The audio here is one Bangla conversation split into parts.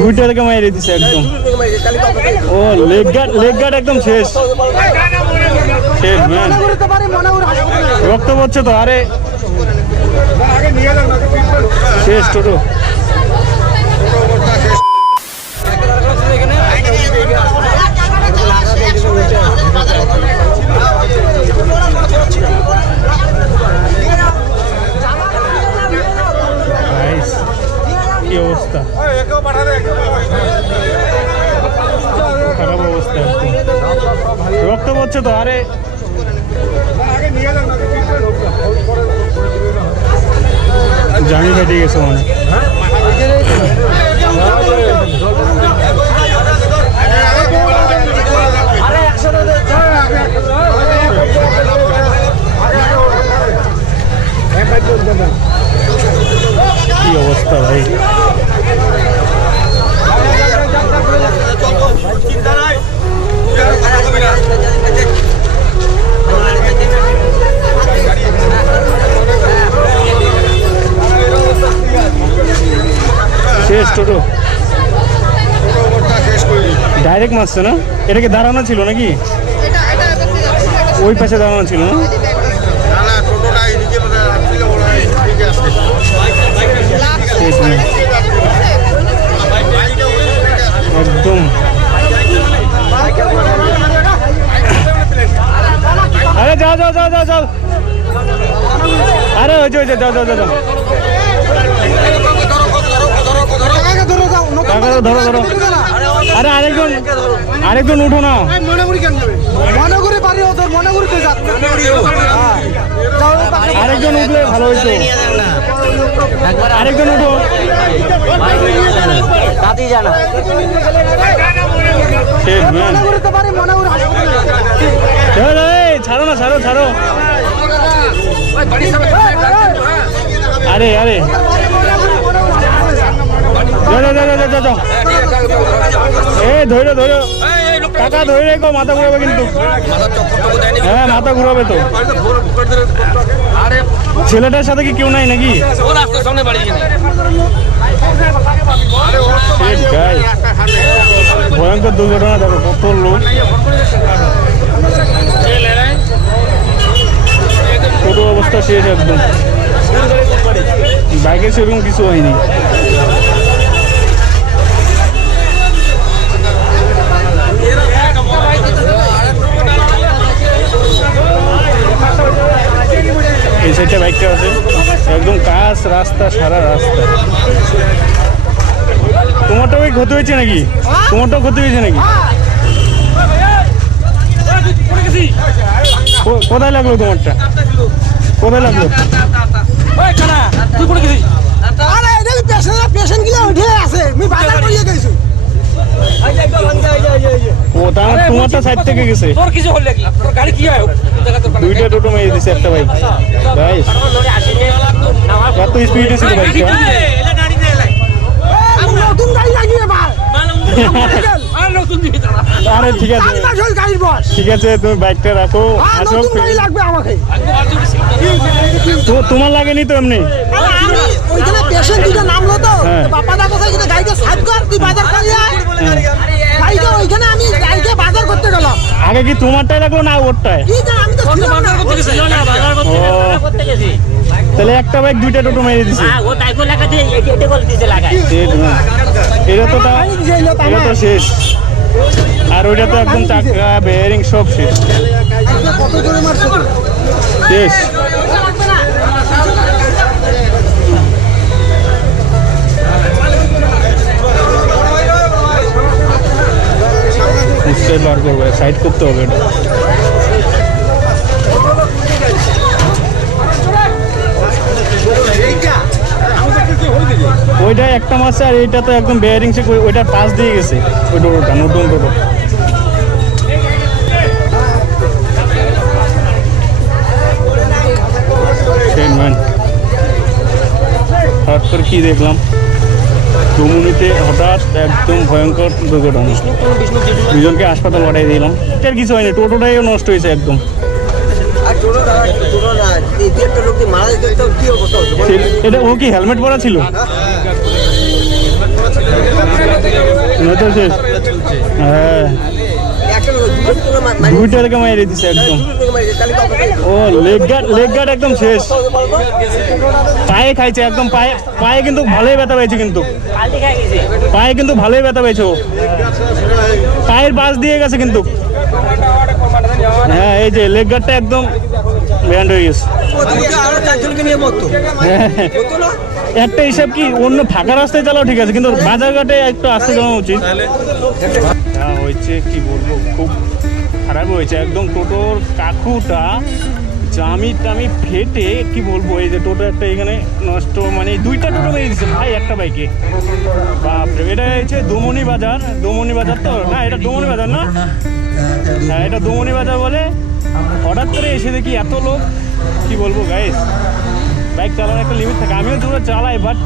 দুইটা থেকে মাইরে দিছে একদম। ও লেগ গার্ড একদম শেষ শেষ ম্যান, রক্ত পড়ছে তো। আরে শেষ টোটো। কি অবস্থা, খারাপ অবস্থা, রক্ত পড়ছে তো। আরে জানি ফেটে গেছে মনে। কি অবস্থা ভাই, শেষ টোটো ডাইরেক্ট মারছে না? এটা কি দাঁড়ানো ছিল নাকি? ওই পাশে দাঁড়ানো ছিল না? একদম আরে যাও যাও যাও যাও যাও, আরে ওই যে যাও যাও যাও যাও, ধরো ধরো। আরে আরেকজন উঠো না, আরেকজন উঠলে ভালো হইতো। আরেকজন উঠো, ছাড়ো না, ছাড়ো ছাড়ো। আরে আরে ধৈর্য ধৈর্য টাকা ধরে রেখো, মাথা ঘুরাবে কিন্তু। হ্যাঁ মাথা ঘুরাবে তো। ছেলেটার সাথে কি কেউ নাই নাকি? ভয়ঙ্কর দুর্ঘটনা, দেখো কত লোক। ছোট অবস্থা শেষ একদম, বাইকের সেরকম কিছু হয়নি। এই সাইডটা বাইকটা আছে, একদম কাজ রাস্তা, সারা রাস্তা। তোমারটাও ক্ষতি হয়েছে নাকি? তোমারটাও ক্ষতি হয়েছে নাকি? কোথায় লাগলো তোমারটা? কোথায় লাগলো? তোমারটা সাইড থেকে গেছে, দুইটা টোটো মেরে দিছে একটা বাইক। ভাই কত স্পিডে ছিল বাইকটা? আরে ঠিক আছে ঠিক আছে, তুমি বাইকটা রাখো। তোমার লাগেনি তো এমনি? আগে কি তোমারটাই লাগলো না ওরটায়? তাহলে একটা বাইক দুইটা টোটো মেরে দিছে। এটা তো শেষ, আর ওইটা তো একদম চাকা বেয়ারিং সব শেষ শেষ। বার করবো, সাইড করতে হবে এটা। ওইটা একটা মাসে, আর এইটা তো একদম বেয়ারিং সে ওইটার পাশ দিয়ে গেছে ওই টোটোটা, নতুন টোটো। হঠাৎ করে কি দেখলাম, ডুমুনিতে হঠাৎ একদম ভয়ঙ্কর দুর্ঘটনা, দুজনকে হাসপাতাল পাঠিয়ে দিলাম। এটার কিছু হয়নি, টোটোটাই নষ্ট হয়েছে একদম। এটা ও কি হেলমেট পরা ছিল না তো শেষ হ্যাঁ দুইটা থেকে মাইরে দিছে একদম ও লেগ গার্ড একদম শেষ পায়ে খাইছে একদম পায়ে কিন্তু ভালোই ব্যথা পেয়েছে কিন্তু পায়ে কিন্তু ভালোই ব্যথা পেয়েছে ও পায়ের বাস দিয়ে গেছে কিন্তু হ্যাঁ এই যে লেগ গার্ডটা একদম ব্যান্ড হয়ে গেছে একটা হিসাব কি অন্য ফাঁকা রাস্তায় চালাও ঠিক আছে কিন্তু বাজারঘাটে একটু আসতে যাওয়া উচিত হ্যাঁ হয়েছে কি বলবো খুব খারাপ হয়েছে একদম টোটোর কাকুটা জামি টামি ফেটে কি বলবো এই যে টোটো একটা এখানে নষ্ট মানে দুইটা টোটো মেরে দিচ্ছে ভাই একটা বাইকে বাপরে এটা হচ্ছে দমনি বাজার তো না এটা দমনি বাজার না হ্যাঁ এটা দমনি বাজার বলে হঠাৎ করে এসে দেখি এত লোক কি বলবো গাইস বাইক চালানোর একটা লিমিট থাকে আমিও দূরে চালাই বাট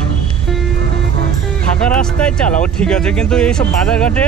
ফাঁকা রাস্তায় চালাও ঠিক আছে কিন্তু এইসব বাজারঘাটে